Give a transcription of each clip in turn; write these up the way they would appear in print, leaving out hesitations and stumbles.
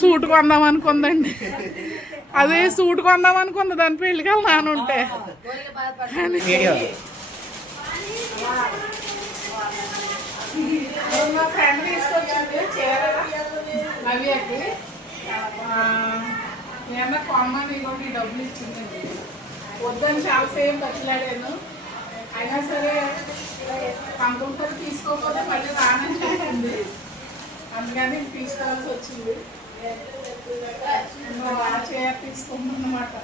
Suit కొందాం అనుకుందండి. అదే suit కొందాం అనుకుంది దాని పెళ్ళికి వెళ్ళాను ఉంటే. మా ఫ్రెండ్ తీసుకొచ్చింది నవ్యకి. ఏమన్నా కొమ్మని కూడా డబ్బులు ఇచ్చిందండి. వద్దని చాలాసేపు బతిలాడాను. అయినా సరే కంపల్సరీ తీసుకోకపోతే మళ్ళీ రానని చెప్పింది. అందుకని తీసుకోవాల్సి వచ్చింది. ఆ చీర తీసుకుందన్నమాట.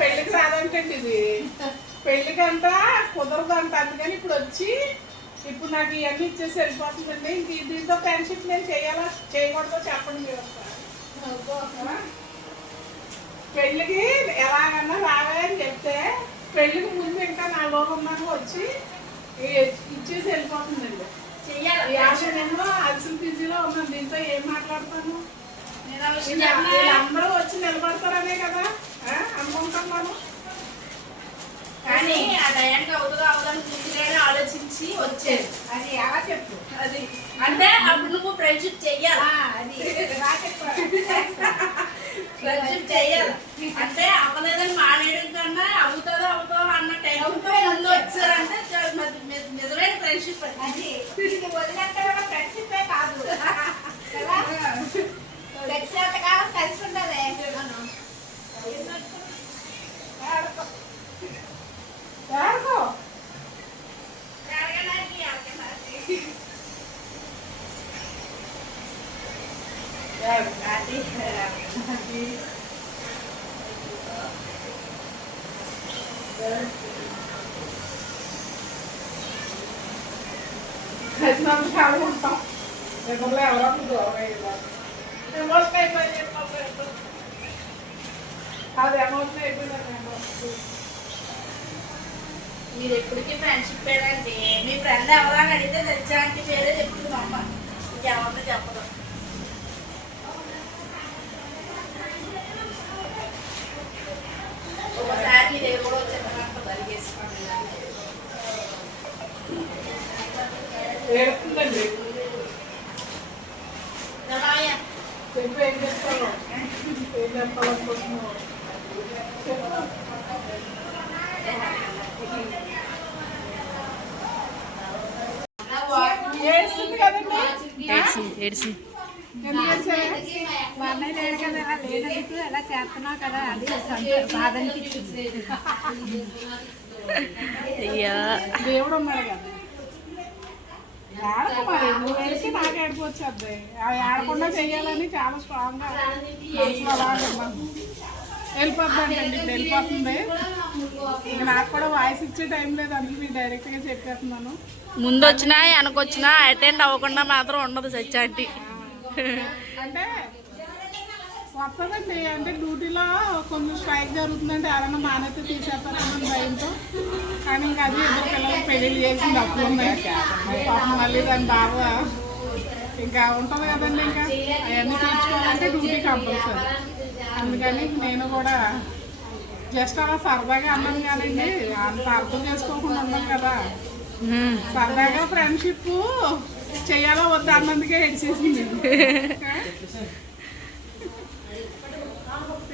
పెళ్ళికి రాదంటండి ఇది. పెళ్ళికంట కుదరదంట. అందుకని ఇప్పుడు వచ్చి ఇప్పుడు నాకు ఇవన్నీ ఇచ్చేసి వెళ్ళిపోతుందండి. ఇంక దీంతో ఫ్రెండ్షిప్ నేను చేయాలా చేయకూడదో చెప్పండి మీరు. పెళ్ళికి ఎలాగన్నా రావే అని చెప్తే పెళ్ళికి ముందు ఇంకా 4 రోజులు ఉన్నాక వచ్చి ఇచ్చేసి వెళ్ళిపోతుందండి. నేను అలసిన బిజీలో ఉన్నాను. దీంతో ఏం మాట్లాడతాను? అందరూ వచ్చి నిలబడతారనే కదా అనుకుంటున్నాను. కానీ ఆ టయానికి అవుతుందో అవదని ముందుగానే ఆలోచించి వచ్చేది. అది ఎలా చెప్పు. అది అంటే అప్పుడు నువ్వు ఫ్రెండ్షిప్ చెయ్యాలి. అది ఫ్రెండ్షిప్ చెయ్యాలి అంటే అవ్వలేదని మానేయడం కన్నా అవుతుందో అన్న టైంతో ముందు వచ్చారంటే నిజమైన ఫ్రెండ్షిప్. అది వదిలేంటే ఫ్రెండ్షిప్ కాదు. కాలం కలిసి ఉండాలి. చాలా ఉంటాం. ఎవరో ఎమోషన్ అయిపోయింది. అది ఎమోషన్ అయిపోయింది. మీరు ఎప్పటికీ ఫ్రెండ్షిప్ పేరండి. మీ ఫ్రెండ్ ఎవరైనా అడిగితే తెచ్చాంటి చేరే చెప్తుంది మా అమ్మ. ఇంకెవరితో చెప్పదు. ఒకసారి మీరు ఏ కూడా వచ్చేదాకా జరిగేసుకోండి. ఏడుస్తుందండి. చెప్పు ఏం చెప్తాను. ఏం చెప్పాలనుకుంటున్నావు? ఏడుస్తుంది కదండి. ఏడ్చింది. ఎలా చేస్తున్నావు కదా అది బాధ అనిపించింది. దేవుడు ఉన్నాడు కదా. ఏడక మరి నువ్వు వేసి నాకు ఏడిపోవచ్చు. ఏడకుండా చెయ్యాలని చాలా స్ట్రాంగ్ గా వెళ్ళిపోద్దండి. ఇప్పుడు వెళ్ళిపోతుంది. నాకు కూడా వాయిస్ ఇచ్చే టైం లేదు. అందుకు మీకు డైరెక్ట్ గా చెప్పేస్తున్నాను. ముందు వచ్చినా వెనకొచ్చినా అటెండ్ అవ్వకుండా మాత్రం ఉండదు సచ్చాంటి. అంటే వస్తుందండి. అంటే డ్యూటీలో కొంచెం స్ట్రైక్ జరుగుతుందంటే ఎవరైనా మానేస్తే తీసేస్తారని భయంతో. కానీ ఇంకా అది ఇద్దరు పిల్లలకి పెళ్ళిళ్ళు చేసింది అప్పుడు ఉన్నాయి. మళ్ళీ దాని బాగా ఇంకా ఉంటుంది కదండి. ఇంకా అవన్నీ తీర్చుకోవాలంటే డ్యూటీ కంపల్సరీ. అందుకని నేను కూడా జస్ట్ అలా సరదాగా అన్నాను కానండి. అంత అర్థం చేసుకోకుండా ఉన్నాం కదా. సరదాగా ఫ్రెండ్షిప్ చెయ్యాలో వద్దు అన్నందుకే హెడ్చేసింది.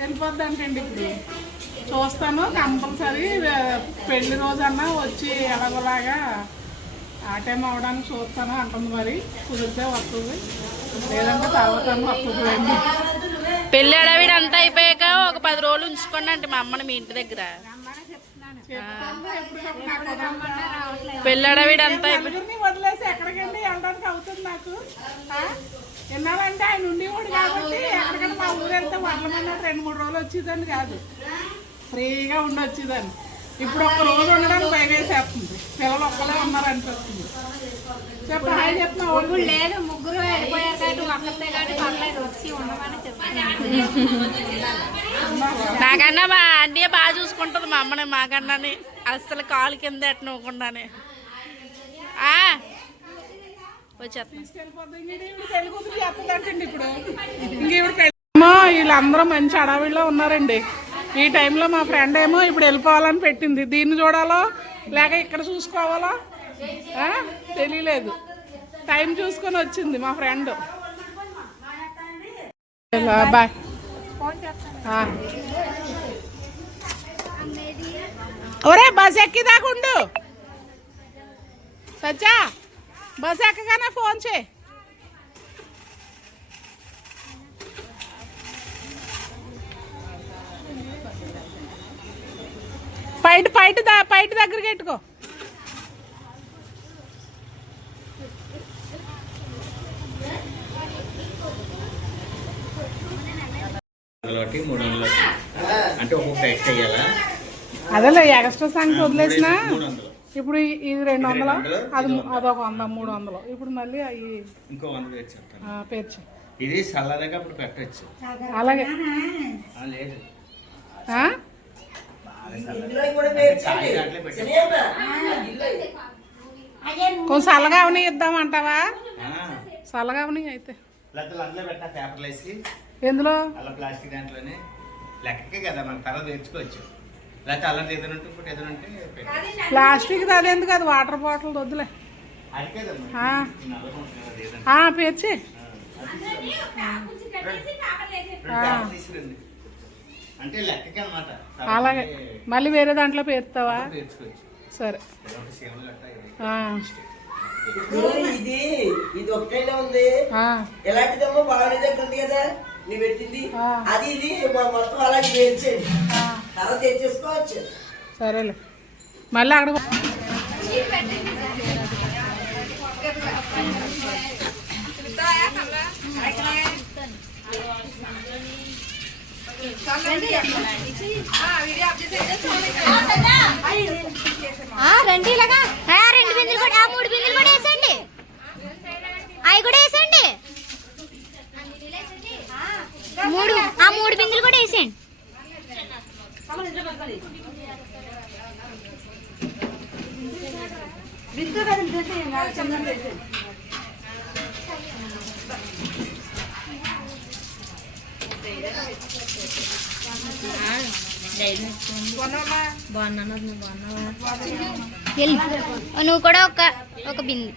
వెళ్ళిపోద్దంటండి. ఇప్పుడు చూస్తాను కంపల్సరీ. పెళ్లి రోజన్నా వచ్చి ఎలాగోలాగా అటెండ్ అవ్వడానికి చూస్తాను అంటుంది. మరి కుదిరితే వస్తుంది, లేదంటే తర్వాత వస్తుంది. పెళ్ళి అడవిడ అంతా అయిపోయాక ఒక 10 రోజులు ఉంచుకోండి అంటే మా అమ్మని మీ ఇంటి దగ్గర. పెళ్ళి అడవిడ అంతా వదిలేసి ఎక్కడికంటే వెళ్ళడానికి అవుతుంది నాకు. విన్నానంటే ఆయన ఉండేవాడు కాబట్టి ఎక్కడికైనా మా ఊరు వెళ్తే వాళ్ళమన్నా 2-3 రోజులు వచ్చేదాన్ని కాదు. ఫ్రీగా ఉండి వచ్చేదాన్ని. ఇప్పుడు ఒక్క రోజు ఉండడానికి భయం వేసేస్తుంది. పిల్లలు ఒక్కలే ఉన్నారనిపిస్తుంది. చెప్పు హాయ్ చెప్తున్నా. ఒళ్ళు లేదు, ముగ్గురు వెళ్ళిపోయారు కాబట్టి ఒక్కతే కాబట్టి పర్లేదు వచ్చి ఉండమని చెప్తాను. నాకన్నా మా ఆంటీ బాగా చూసుకుంటుంది మా అమ్మని. మాకన్నాని అసలు కాలు కింద ఎట్టనివ్వకుండానే తీసుకెళ్ళిపోతుంది. పెళ్లి కూతురు చేస్తుందంటండి. ఇప్పుడు ఇంకేవిడ వీళ్ళందరూ మంచి అడవిలో ఉన్నారండి. ఈ టైంలో మా ఫ్రెండ్ ఏమో ఇప్పుడు వెళ్ళిపోవాలని పెట్టింది. దీన్ని చూడాలో లేక ఇక్కడ చూసుకోవాలో తెలియలేదు. టైం చూసుకొని వచ్చింది మా ఫ్రెండ్. బాయ్. ఒరే బస్ ఎక్కిదాకుండు సచ్చా, బస్ ఎక్కగానే ఫోన్ చేయి. పైట దగ్గరికి పెట్టుకో. అదేలే ఎక్స్ట్రా సంగతి వదిలేసిన. ఇప్పుడు ఇది 200, అదొక 100, 300. ఇప్పుడు మళ్ళీ అవి ఇంకో 100 పేర్చు. ఇది చల్లదాకా అప్పుడు పెట్టచ్చు. అలాగే లేదు కొంచెం చల్లగా అవని ఇద్దామంటావా? చల్లగా అవని అయితే అందులో పెట్టిన పేపర్లు వేసి ఎందులో అలా ప్లాస్టిక్ దాంట్లోనే లెక్కకే కదా మనం తర్వాత తెచ్చుకోవచ్చు. లేకపోతే అలా ఏదైనా ఉంటే ఇంకోటి ఏదైనా ఉంటే ప్లాస్టిక్ అదెందుకు, అది వాటర్ బాటిల్ వద్దులే. పేర్చి అంటే లెక్కకే అన్నమాట. అలాగే మళ్ళీ వేరే దాంట్లో పేరుతావా? సరే. ఇది ఒకటేలా ఉంది. ఎలాంటిదమ్మో బాగానే దగ్గర ఉంది కదా నీ పెట్టింది. అది ఇది మొత్తం అలాగే వేయించండి, తర్వాత తెచ్చేసుకోవచ్చు. సరేలే మళ్ళీ అక్కడ రండి ఇలాగా 2 బిందులు కూడా 3 బిందులు కూడా వేసండి. అవి కూడా వేసండి. 3 బిందులు కూడా వేసేయండి. నువ్వు కూడా ఒక బిందు.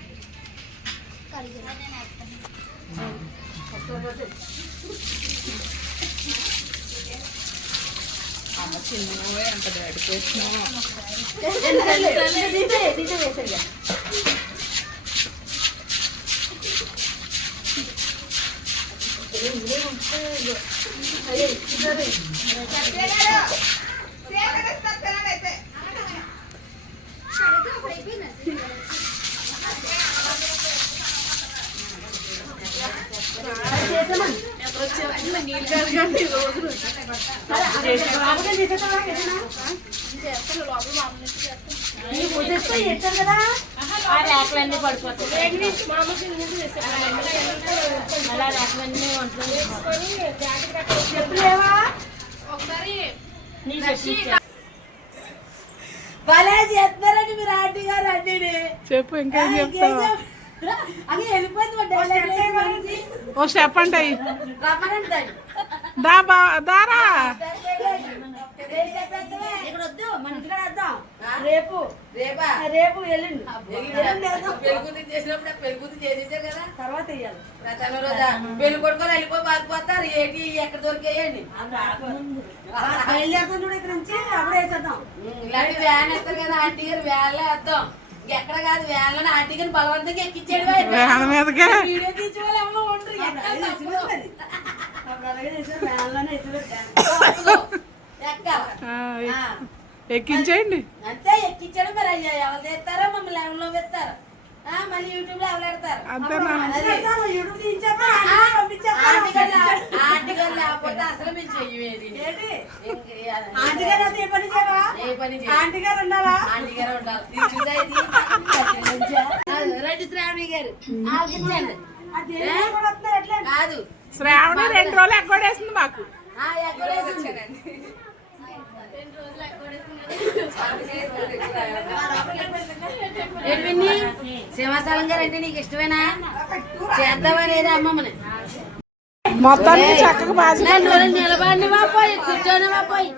రేకులన్నీ పడిపోతాయి. అలా రేకులన్నీ భలే చేస్తున్నారండి మీరు ఆంటీ గారు. అండి చెప్పు ఇంకేం చెప్తావా? అది వెళ్ళిపోయింది. ఓ స్టెప్ అంటాయి రమ్మనండి దారా. రేపు రేపు వెళ్ళండి. పెళ్ళికూతురు చేసినప్పుడు పెళ్ళికూతురు చేసేసారు కదా, తర్వాత పెళ్లి కొడుకొని వెళ్ళిపోయి బాధపోతారు. ఏంటి ఎక్కడ దొరికేయండి ఇక్కడ నుంచి అప్పుడు వేసేద్దాం. ఇలాంటి వ్యాన్ వేస్తారు కదా ఆంటీ గారు, వ్యాన్లో వేద్దాం. ఎక్కడ కాదు వ్యాన్ లో ఆంటీ గారిని బలవంతంగా ఎక్కించాడు. వీడియో తీసే వాళ్ళు ఎవరో ఉండరు. ఎక్కించేయండి అంతే. ఎక్కించాడు మరి ఎవరు తెస్తారో మమ్మల్ని ఎవరిలో పెడతారు. మళ్ళీ యూట్యూబ్ లో ఎవరు పెడతారు. ఆంటీ గారు లేకపోతే అసలు మేము చెయ్యలేదు. ఏ పని ఆంటీ గారు ఉండాలా? ఆంటీ గారు ఉండాలి. రెడ్డి శ్రావణి గారు ఆలోచించండి. కాదు శ్రావణి 2 రోజులు ఎగ్గొడేసింది మాకు. సింహాచలం గారు అంటే నీకు ఇష్టమేనా? చేద్దామా లేదా అమ్మమ్మని? మొత్తానికి చక్కగా బాజు నిలబడి పోయి కూర్చొని పోయి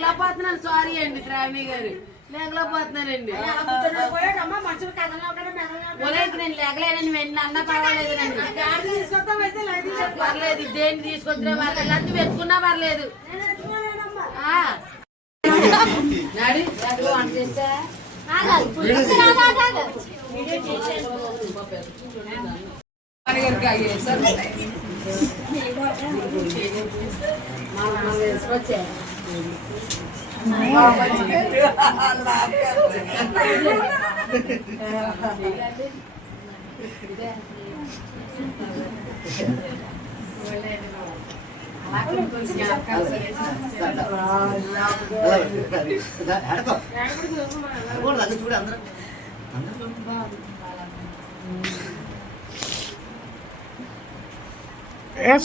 లేకపోతున్నాను. సారీ అండి శ్రావణి గారు, లేకపోతున్నానండి. నేను లేకలేనని వెంటనే అన్నా పర్వాలేదునండి. పర్లేదు, దేన్ని తీసుకొచ్చినా పర్లేదు, అంత వెతుకున్నా పర్లేదు. నాడి వంట చేస్తా వచ్చే చూడు అందరూ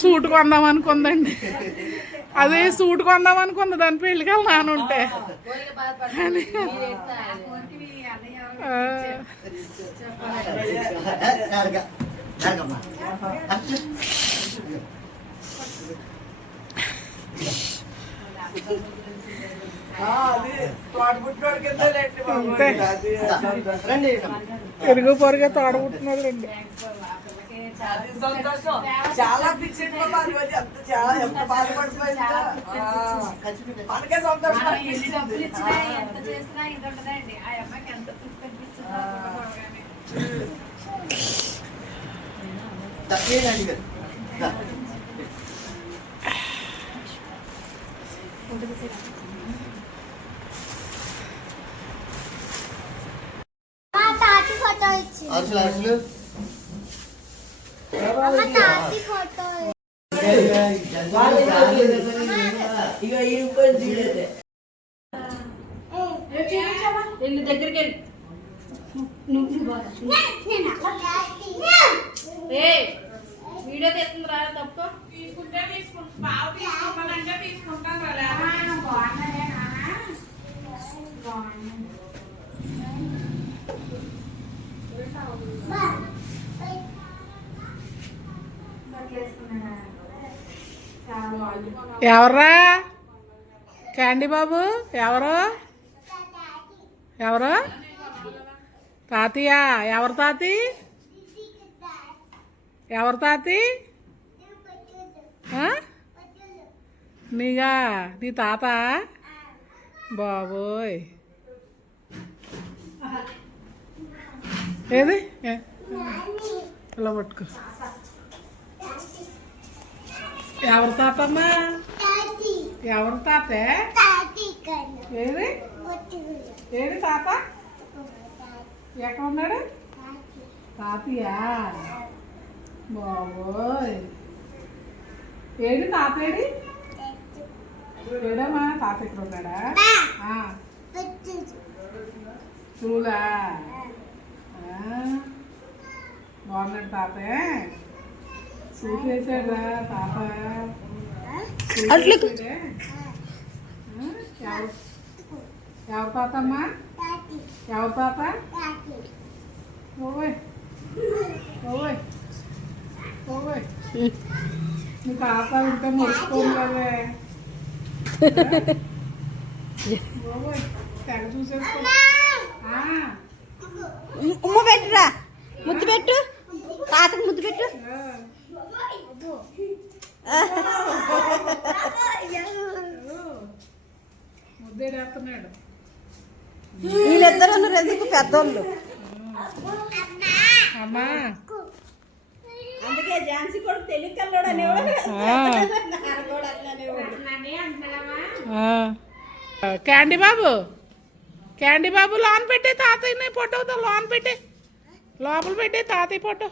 సూట్ కొందాం అనుకుందండి. అదే సూట్ కొందాం అనుకుంది దాని పెళ్ళికి వెళ్ళి నానుంటే. పెరుగు పొరుగే తోడబుట్టినది రండి. చాలా పిచ్చింది చాలా ఎంత బాధపడిపోయింది. మనకే సంతోషం. తాతి ఫోటో ఇచ్చి అరుసులు తాతి ఫోటో ఇక ఈ కొంచెం వెళ్ళి దగ్గరికి వెళ్ళి వీడియో తీస్తుందిరా తప్పు తీసుకుంటే తీసుకుంటానంటే తీసుకుంటాను. ఎవర్రా క్యాండీ బాబు? ఎవరు ఎవరు తాతయ్య? ఎవరు తాతి? ఎవరు తాతి? నీగా నీ తాత? బాబోయ్ ఏది ఇలా పట్టుకో. ఎవరు తాతమ్మా? ఎవరు తాతే? ఏది ఏది తాత? ఎక్కడ ఉన్నాడు? తాతయ్యా? బాబోయ్ ఏది తాతేడి? ఏడమ్మా తాత ఇక్కడ ఉన్నాడా? చూలా బాగున్నాడు తాతే. సూట్ వేసాడా తాత? ఎవరు తాతమ్మా? ఎవరు తాత? ఓయ్ ఓయ్ ఓయ్ నీ తాత ఇంకా ముడుచుకోను కదే. ఓయ్ తెగ చూసేసుకో. ఉమ్మ పెట్టురా, ముద్దు పెట్టు, తాతకు ముద్దు పెట్టు. ముద్దేస్తున్నాడు. వీళ్ళిద్దరు ఎందుకు పెద్దోళ్ళు. అమ్మా అందుకే ఝాన్సీ కూడా తెలుగు కల్లోడు అనేవాడు. క్యాండీ బాబు, క్యాండీ బాబు లోన్ పెట్టే తాతయ్య ఫోటో లోన్ పెట్టే లోపల పెట్టే తాతయ్య ఫోటో.